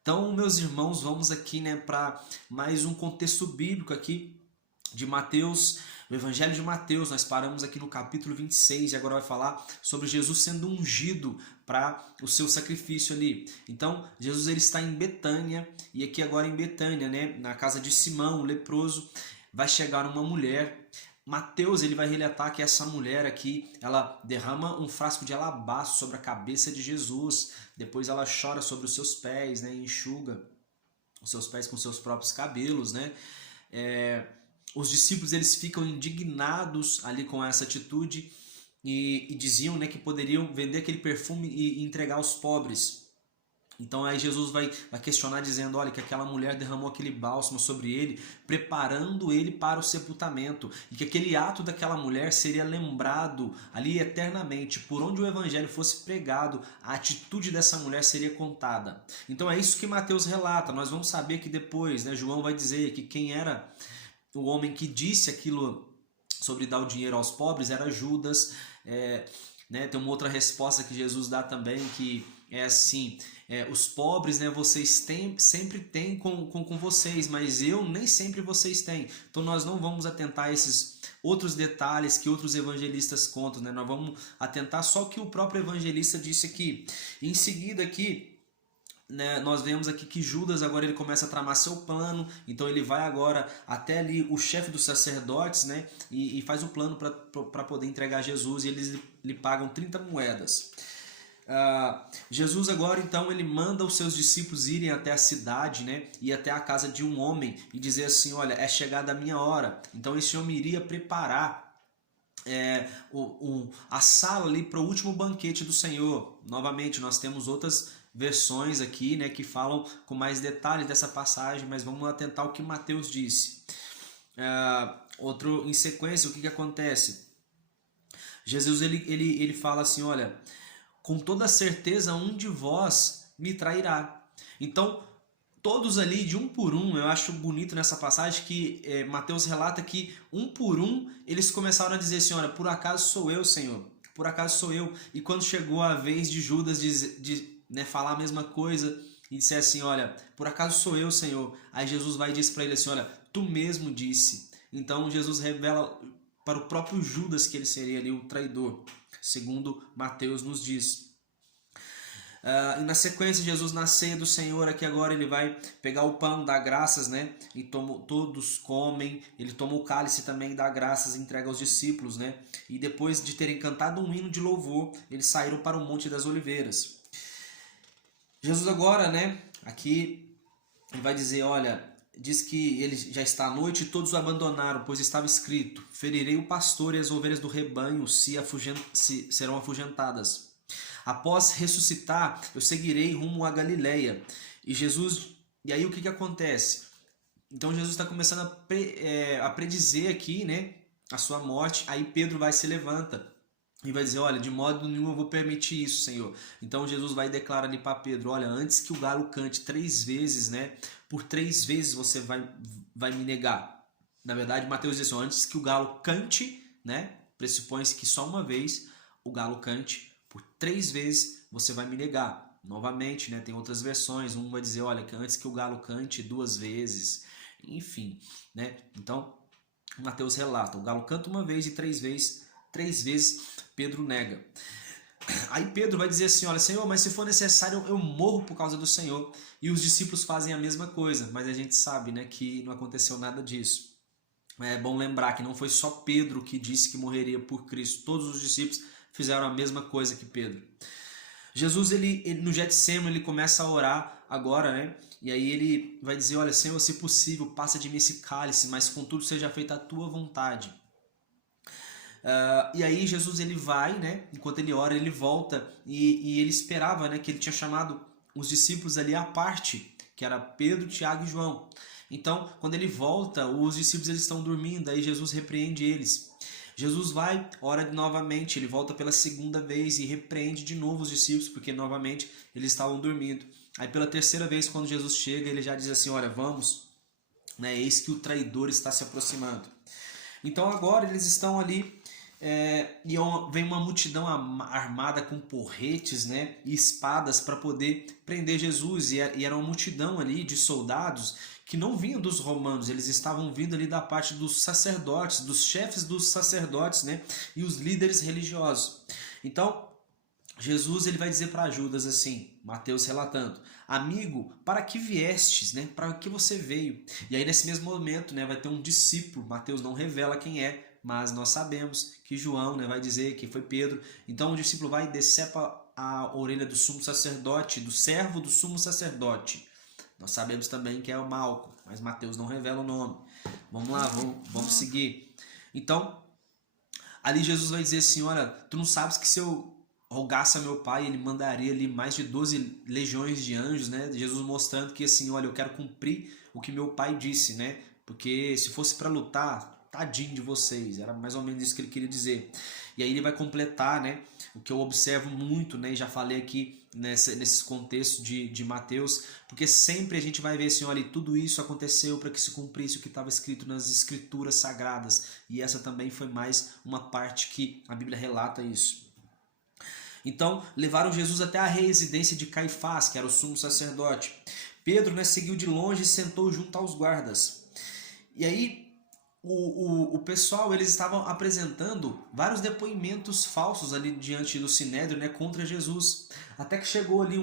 Então, meus irmãos, vamos aqui, né, para mais um contexto bíblico aqui de Mateus, o Evangelho de Mateus. Nós paramos aqui no capítulo 26 e agora vai falar sobre Jesus sendo ungido para o seu sacrifício ali. Então, Jesus ele está em Betânia e aqui agora em Betânia, né, na casa de Simão, o leproso, vai chegar uma mulher. Mateus ele vai relatar que essa mulher aqui, ela derrama um frasco de alabastro sobre a cabeça de Jesus, depois ela chora sobre os seus pés, né, e enxuga os seus pés com seus próprios cabelos, né? Os discípulos eles ficam indignados ali com essa atitude e diziam, né, que poderiam vender aquele perfume e entregar aos pobres. Então aí Jesus vai questionar dizendo, olha, que aquela mulher derramou aquele bálsamo sobre ele, preparando ele para o sepultamento, e que aquele ato daquela mulher seria lembrado ali eternamente. Por onde o evangelho fosse pregado, a atitude dessa mulher seria contada. Então é isso que Mateus relata. Nós vamos saber que depois, né, João vai dizer que quem era o homem que disse aquilo sobre dar o dinheiro aos pobres era Judas. Né, tem uma outra resposta que Jesus dá também, que é assim, os pobres, né, vocês sempre têm com vocês, mas eu nem sempre vocês têm. Então nós não vamos atentar a esses outros detalhes que outros evangelistas contam, né? Nós vamos atentar só o que o próprio evangelista disse aqui. E em seguida aqui, né, nós vemos aqui que Judas agora ele começa a tramar seu plano. Então ele vai agora até ali o chefe dos sacerdotes, né, e faz o plano para poder entregar Jesus, e eles lhe pagam 30 moedas. Jesus agora então ele manda os seus discípulos irem até a cidade, né, e até a casa de um homem e dizer assim, olha, é chegada a minha hora. Então esse homem iria preparar a sala ali para o último banquete do Senhor. Novamente nós temos outras versões aqui, né, que falam com mais detalhes dessa passagem, mas vamos atentar ao que Mateus disse. Outro em sequência, o que acontece? Jesus ele fala assim, olha, com toda certeza um de vós me trairá. Então todos ali de um por um, eu acho bonito nessa passagem que Mateus relata que um por um eles começaram a dizer assim, olha, por acaso sou eu, Senhor, por acaso sou eu. E quando chegou a vez de Judas né, falar a mesma coisa e disser assim, olha, por acaso sou eu, Senhor, aí Jesus vai e diz para ele assim, olha, tu mesmo disse. Então Jesus revela para o próprio Judas que ele seria ali o traidor, segundo Mateus nos diz. E na sequência, Jesus na ceia do Senhor, aqui agora ele vai pegar o pão, dar graças, né? E todos comem. Ele toma o cálice também, dá graças e entrega aos discípulos, né? E depois de terem cantado um hino de louvor, eles saíram para o Monte das Oliveiras. Jesus agora, né? Aqui ele vai dizer, olha, diz que ele já está à noite e todos o abandonaram, pois estava escrito, ferirei o pastor e as ovelhas do rebanho serão afugentadas. Após ressuscitar, eu seguirei rumo a Galileia. E aí o que acontece? Então Jesus está começando a predizer aqui, né, a sua morte. Aí Pedro se levanta e vai dizer, olha, de modo nenhum eu vou permitir isso, Senhor. Então Jesus vai declarar ali para Pedro, olha, antes que o galo cante 3 vezes, né, por 3 vezes você vai me negar. Na verdade, Mateus diz assim, antes que o galo cante, né, pressupõe-se que só uma vez o galo cante, por 3 vezes você vai me negar. Novamente, né, tem outras versões. Um vai dizer, olha, que antes que o galo cante 2 vezes. Enfim, né? Então, Mateus relata, o galo canta uma vez e 3 vezes Pedro nega. Aí Pedro vai dizer assim, olha, Senhor, mas se for necessário eu morro por causa do Senhor. E os discípulos fazem a mesma coisa, mas a gente sabe, né, que não aconteceu nada disso. É bom lembrar que não foi só Pedro que disse que morreria por Cristo. Todos os discípulos fizeram a mesma coisa que Pedro. Jesus, ele no Getsemane, ele começa a orar agora, né? E aí ele vai dizer, olha, Senhor, se possível, passa de mim esse cálice, mas contudo seja feita a tua vontade. E aí Jesus, ele vai, né? Enquanto ele ora, ele volta e ele esperava, né? Que ele tinha chamado os discípulos ali à parte, que era Pedro, Tiago e João. Então, quando ele volta, os discípulos eles estão dormindo, aí Jesus repreende eles. Jesus vai, ora novamente, ele volta pela segunda vez e repreende de novo os discípulos, porque novamente eles estavam dormindo. Aí pela terceira vez, quando Jesus chega, ele já diz assim, olha, vamos, né, eis que o traidor está se aproximando. Então agora eles estão ali vem uma multidão armada com porretes, né, e espadas para poder prender Jesus. E era uma multidão ali de soldados que não vinham dos romanos, eles estavam vindo ali da parte dos sacerdotes, dos chefes dos sacerdotes, né, e os líderes religiosos. Então, Jesus ele vai dizer para Judas assim, Mateus relatando: amigo, para que viestes, né? Para que você veio? E aí nesse mesmo momento, né, vai ter um discípulo. Mateus não revela quem é, mas nós sabemos que João, né, vai dizer que foi Pedro. Então o discípulo vai e decepa a orelha do sumo sacerdote, do servo do sumo sacerdote. Nós sabemos também que é o Malco, mas Mateus não revela o nome. Vamos lá, vamos seguir. Então, ali Jesus vai dizer assim: olha, tu não sabes que se eu rogasse a meu pai, ele mandaria ali mais de 12 legiões de anjos, né? Jesus mostrando que assim, olha, eu quero cumprir o que meu pai disse, né? Porque se fosse para lutar, tadinho de vocês. Era mais ou menos isso que ele queria dizer. E aí ele vai completar, né? O que eu observo muito, né? E já falei aqui nesses contextos de Mateus, porque sempre a gente vai ver assim, olha, tudo isso aconteceu para que se cumprisse o que estava escrito nas escrituras sagradas. E essa também foi mais uma parte que a Bíblia relata isso. Então, levaram Jesus até a residência de Caifás, que era o sumo sacerdote. Pedro, né, seguiu de longe e sentou junto aos guardas. E aí, o pessoal, eles estavam apresentando vários depoimentos falsos ali diante do Sinédrio, né, contra Jesus. Até que chegou ali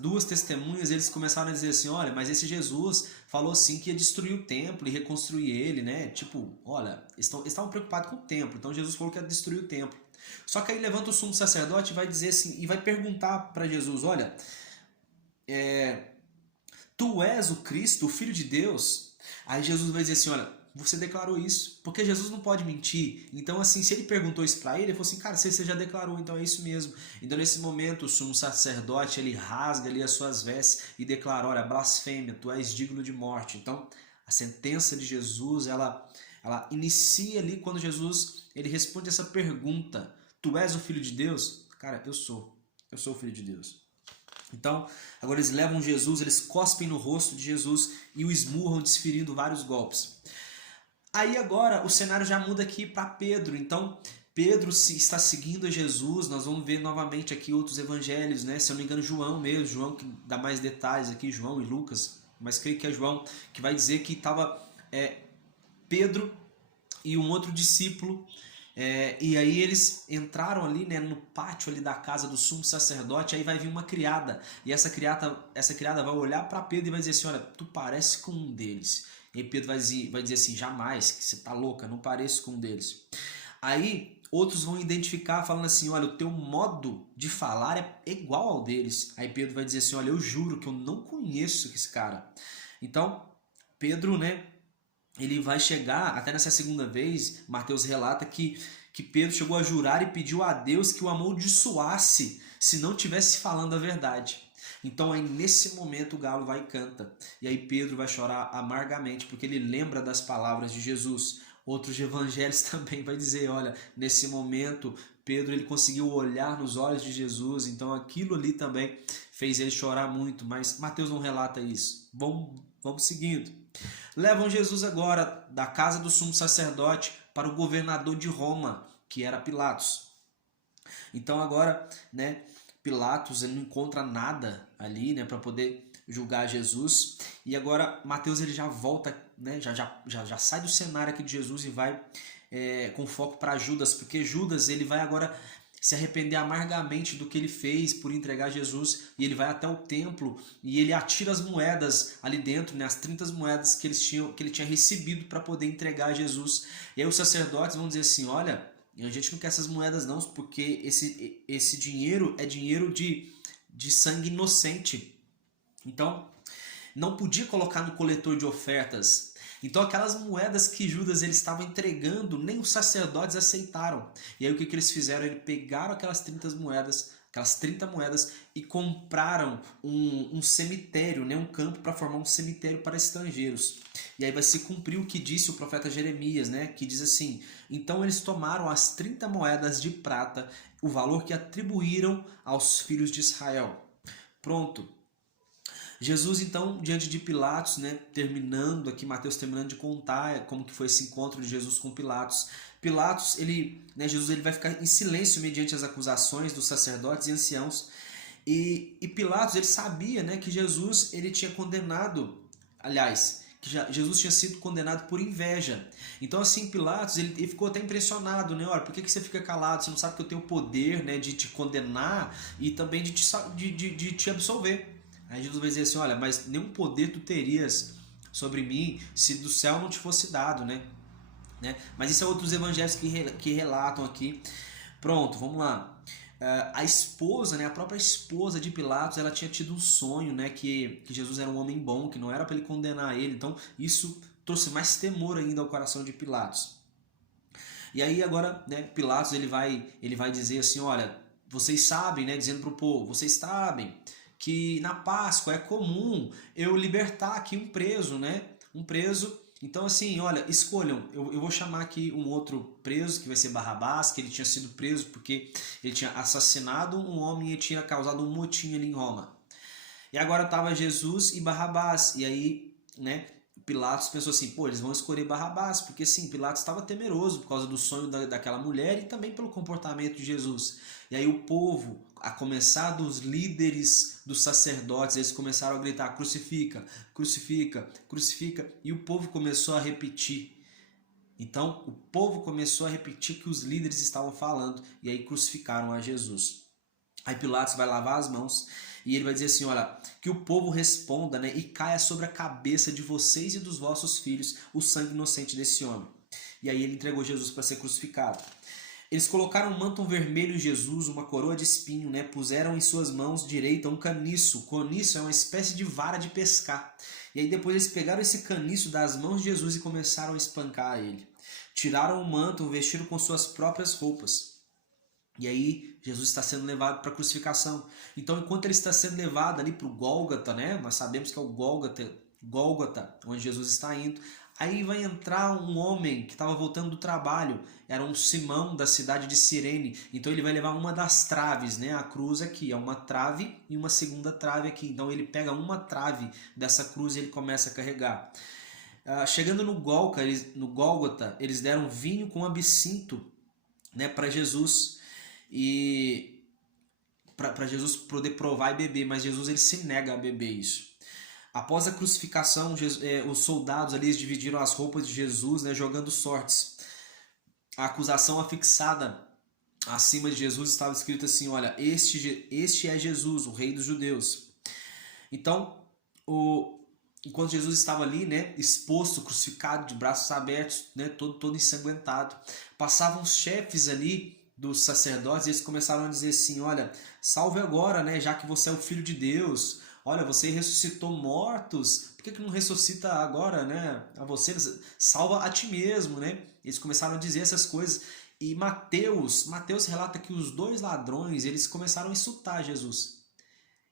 duas testemunhas, eles começaram a dizer assim: olha, mas esse Jesus falou assim que ia destruir o templo e reconstruir ele, né? Tipo, olha, eles estavam preocupados com o templo, então Jesus falou que ia destruir o templo. Só que aí levanta o sumo sacerdote e vai dizer assim, e vai perguntar para Jesus: olha, tu és o Cristo, o Filho de Deus? Aí Jesus vai dizer assim: olha, você declarou isso, porque Jesus não pode mentir. Então, assim, se ele perguntou isso para ele falou assim: cara, você já declarou, então é isso mesmo. Então, nesse momento, o sumo sacerdote, ele rasga ali as suas vestes e declara: olha, blasfêmia, tu és digno de morte. Então, a sentença de Jesus, ela inicia ali quando Jesus ele responde essa pergunta: tu és o Filho de Deus? Cara, eu sou o Filho de Deus. Então, agora eles levam Jesus, eles cospem no rosto de Jesus e o esmurram, desferindo vários golpes. Aí agora o cenário já muda aqui para Pedro. Então, Pedro está seguindo a Jesus. Nós vamos ver novamente aqui outros evangelhos, né? Se eu não me engano, João mesmo, João que dá mais detalhes aqui, João e Lucas, mas creio que é João que vai dizer que estava Pedro e um outro discípulo. E aí eles entraram ali, né, no pátio ali da casa do sumo sacerdote. Aí vai vir uma criada, e essa criada vai olhar para Pedro e vai dizer assim: olha, tu parece com um deles. E Pedro vai dizer assim: jamais, que você tá louca, não pareço com um deles. Aí outros vão identificar falando assim: olha, o teu modo de falar é igual ao deles. Aí Pedro vai dizer assim: olha, eu juro que eu não conheço esse cara. Então Pedro, né, ele vai chegar, até nessa segunda vez, Mateus relata que Pedro chegou a jurar e pediu a Deus que o amaldiçoasse se não tivesse falando a verdade. Então aí nesse momento o galo vai e canta. E aí Pedro vai chorar amargamente porque ele lembra das palavras de Jesus. Outros evangelhos também vai dizer, olha, nesse momento Pedro ele conseguiu olhar nos olhos de Jesus, então aquilo ali também fez ele chorar muito, mas Mateus não relata isso. Vamos seguindo. Levam Jesus agora da casa do sumo sacerdote para o governador de Roma, que era Pilatos. Então agora, né, Pilatos ele não encontra nada ali, né, para poder julgar Jesus. E agora Mateus ele já volta, né, já sai do cenário aqui de Jesus e vai com foco para Judas, porque Judas ele vai agora se arrepender amargamente do que ele fez por entregar Jesus, e ele vai até o templo e ele atira as moedas ali dentro, né, as 30 moedas que ele tinha recebido para poder entregar a Jesus. E aí os sacerdotes vão dizer assim: olha, a gente não quer essas moedas não, porque esse dinheiro é dinheiro de sangue inocente. Então não podia colocar no coletor de ofertas. Então aquelas moedas que Judas ele estava entregando, nem os sacerdotes aceitaram. E aí o que eles fizeram? Eles pegaram aquelas 30 moedas e compraram um cemitério, né? Um campo para formar um cemitério para estrangeiros. E aí vai se cumprir o que disse o profeta Jeremias, né? Que diz assim: então eles tomaram as 30 moedas de prata, o valor que atribuíram aos filhos de Israel. Pronto. Jesus então diante de Pilatos, né, terminando aqui, Mateus terminando de contar como que foi esse encontro de Jesus com Pilatos, Pilatos, Jesus ele vai ficar em silêncio mediante as acusações dos sacerdotes e anciãos. E Pilatos ele sabia, né, que Jesus ele tinha condenado, aliás, que Jesus tinha sido condenado por inveja. Então assim, Pilatos ele ficou até impressionado, né? Olha, por que você fica calado? Você não sabe que eu tenho o poder, né, de te condenar e também de te absolver. Aí Jesus vai dizer assim, olha, mas nenhum poder tu terias sobre mim se do céu não te fosse dado, né? Mas isso é outros evangelhos que relatam aqui. Pronto, vamos lá. A esposa, né, a própria esposa de Pilatos, ela tinha tido um sonho, né, que Jesus era um homem bom, que não era para ele condenar ele. Então isso trouxe mais temor ainda ao coração de Pilatos. E aí agora, né, Pilatos ele vai dizer assim, olha, vocês sabem, né, dizendo para o povo, vocês sabem que na Páscoa é comum eu libertar aqui um preso, né, um preso. Então assim, olha, escolham, eu vou chamar aqui um outro preso, que vai ser Barrabás, que ele tinha sido preso porque ele tinha assassinado um homem e tinha causado um motim ali em Roma. E agora estava Jesus e Barrabás, e aí, né, Pilatos pensou assim, pô, eles vão escolher Barrabás, porque sim, Pilatos estava temeroso por causa do sonho daquela mulher e também pelo comportamento de Jesus. E aí o povo, a começar dos líderes dos sacerdotes, eles começaram a gritar, crucifica, crucifica, crucifica, e o povo começou a repetir. Então o povo começou a repetir que os líderes estavam falando, e aí crucificaram a Jesus. Aí Pilatos vai lavar as mãos e ele vai dizer assim, olha, que o povo responda, né, e caia sobre a cabeça de vocês e dos vossos filhos o sangue inocente desse homem. E aí ele entregou Jesus para ser crucificado. Eles colocaram um manto vermelho em Jesus, uma coroa de espinho, né, puseram em suas mãos direita um caniço. Caniço é uma espécie de vara de pescar. E aí depois eles pegaram esse caniço das mãos de Jesus e começaram a espancar ele. Tiraram o manto, o vestiram com suas próprias roupas. E aí Jesus está sendo levado para a crucificação. Então enquanto ele está sendo levado ali para o Gólgota, né? Nós sabemos que é o Gólgota, onde Jesus está indo. Aí vai entrar um homem que estava voltando do trabalho. Era um Simão da cidade de Cirene. Então ele vai levar uma das traves, né? A cruz aqui é uma trave e uma segunda trave aqui. Então ele pega uma trave dessa cruz e ele começa a carregar. Chegando no Gólgota, eles deram vinho com absinto, né, para Jesus. E para Jesus poder provar e beber, mas Jesus ele se nega a beber isso. Após a crucificação, os soldados ali dividiram as roupas de Jesus, né, jogando sortes. A acusação afixada acima de Jesus estava escrito assim, olha, este é Jesus, o rei dos judeus. Então, enquanto Jesus estava ali, né, exposto, crucificado, de braços abertos, né, todo ensanguentado, passavam os chefes ali dos sacerdotes e eles começaram a dizer assim, olha, salve agora, né, já que você é o Filho de Deus, olha, você ressuscitou mortos, por que não ressuscita agora, né, a você, salva a ti mesmo, né? Eles começaram a dizer essas coisas e Mateus relata que os dois ladrões, eles começaram a insultar Jesus.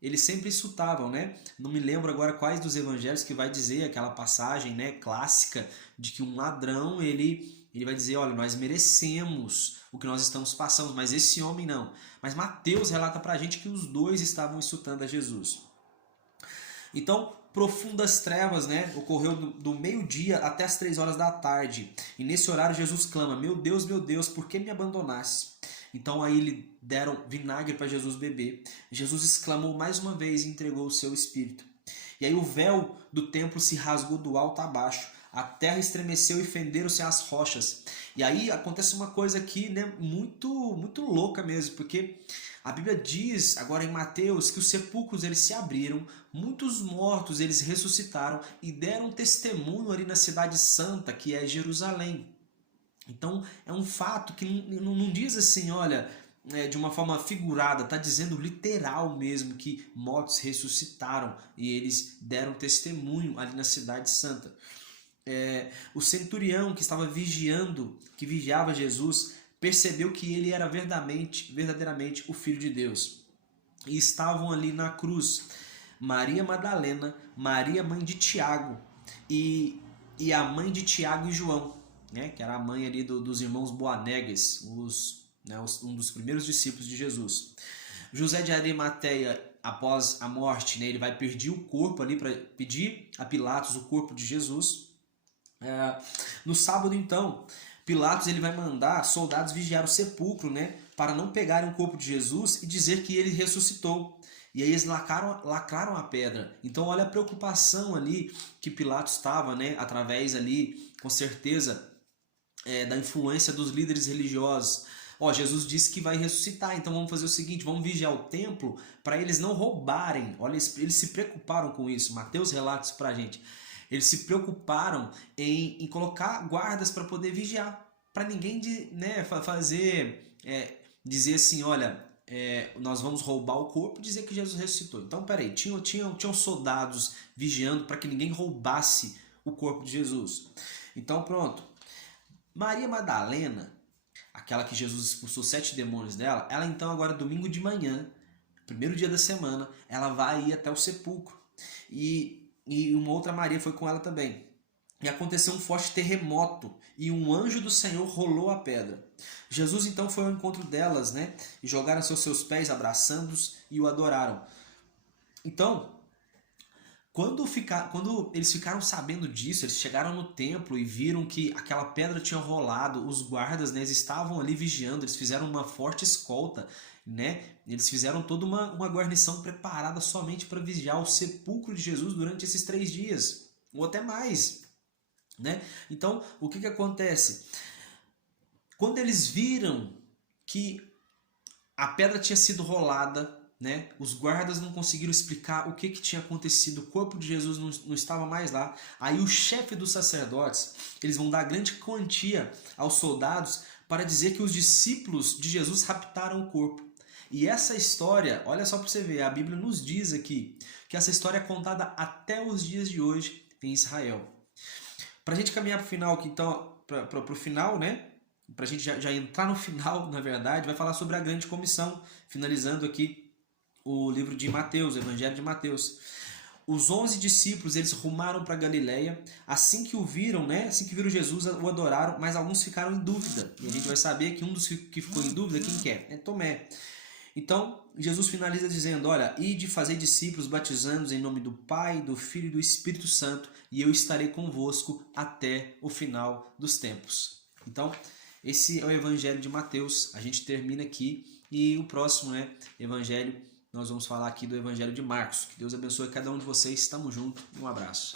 Eles sempre insultavam, né? Não me lembro agora quais dos evangelhos que vai dizer aquela passagem, né, clássica de que um ladrão, ele vai dizer, olha, nós merecemos o que nós estamos passando, mas esse homem não. Mas Mateus relata pra gente que os dois estavam insultando a Jesus. Então, profundas trevas, né, ocorreu do meio-dia até as 3 horas da tarde. E nesse horário Jesus clama, meu Deus, por que me abandonaste? Então aí lhe deram vinagre para Jesus beber. Jesus exclamou mais uma vez e entregou o seu espírito. E aí o véu do templo se rasgou do alto a baixo. A terra estremeceu e fenderam-se as rochas. E aí acontece uma coisa aqui, né, muito louca mesmo, porque a Bíblia diz, agora em Mateus, que os sepulcros eles se abriram, muitos mortos eles ressuscitaram e deram testemunho ali na cidade santa, que é Jerusalém. Então é um fato que não diz assim, olha, de uma forma figurada, está dizendo literal mesmo que mortos ressuscitaram e eles deram testemunho ali na cidade santa. O centurião que estava que vigiava Jesus, percebeu que ele era verdadeiramente o Filho de Deus. E estavam ali na cruz Maria Madalena, Maria mãe de Tiago e a mãe de Tiago e João, né, que era a mãe ali dos irmãos Boanerges, um dos primeiros discípulos de Jesus. José de Arimateia, após a morte, né, ele vai pedir o corpo ali para pedir a Pilatos o corpo de Jesus. No sábado, então, Pilatos ele vai mandar soldados vigiar o sepulcro, né, para não pegarem o corpo de Jesus e dizer que ele ressuscitou. E aí eles lacraram a pedra. Então olha a preocupação ali que Pilatos estava, né, através ali, com certeza, da influência dos líderes religiosos. Ó, Jesus disse que vai ressuscitar, então vamos fazer o seguinte, vamos vigiar o templo para eles não roubarem. Olha, eles se preocuparam com isso. Mateus relata isso para a gente. Eles se preocuparam em colocar guardas para poder vigiar, para ninguém né, dizer assim, olha, nós vamos roubar o corpo e dizer que Jesus ressuscitou. Então, peraí, tinham soldados vigiando para que ninguém roubasse o corpo de Jesus. Então, pronto. Maria Madalena, aquela que Jesus expulsou 7 demônios dela, ela então agora domingo de manhã, primeiro dia da semana, ela vai ir até o sepulcro. E uma outra Maria foi com ela também. E aconteceu um forte terremoto e um anjo do Senhor rolou a pedra. Jesus então foi ao encontro delas, né? E jogaram-se aos seus pés, abraçando-os e o adoraram. Então, quando eles ficaram sabendo disso, eles chegaram no templo e viram que aquela pedra tinha rolado, os guardas, né, eles estavam ali vigiando, eles fizeram uma forte escolta, né? Eles fizeram toda uma guarnição preparada somente para vigiar o sepulcro de Jesus durante esses 3 dias, ou até mais, né? Então, o que acontece? Quando eles viram que a pedra tinha sido rolada, né? Os guardas não conseguiram explicar o que tinha acontecido, o corpo de Jesus não estava mais lá. Aí o chefe dos sacerdotes, eles vão dar grande quantia aos soldados para dizer que os discípulos de Jesus raptaram o corpo. E essa história, olha só para você ver, a Bíblia nos diz aqui que essa história é contada até os dias de hoje em Israel. Para a gente caminhar para o final aqui, então, para o final, né? Para a gente já entrar no final, na verdade, vai falar sobre a grande comissão, finalizando aqui o livro de Mateus, o Evangelho de Mateus. Os 11 discípulos, eles rumaram para Galileia, assim que o viram, né? Assim que viram Jesus, o adoraram, mas alguns ficaram em dúvida. E a gente vai saber que um dos que ficou em dúvida, quem que é? É Tomé. Então, Jesus finaliza dizendo, olha, ide fazer discípulos batizando-os em nome do Pai, do Filho e do Espírito Santo, e eu estarei convosco até o final dos tempos. Então, esse é o Evangelho de Mateus, a gente termina aqui, e o próximo, né, Evangelho, nós vamos falar aqui do Evangelho de Marcos. Que Deus abençoe cada um de vocês, estamos juntos, um abraço.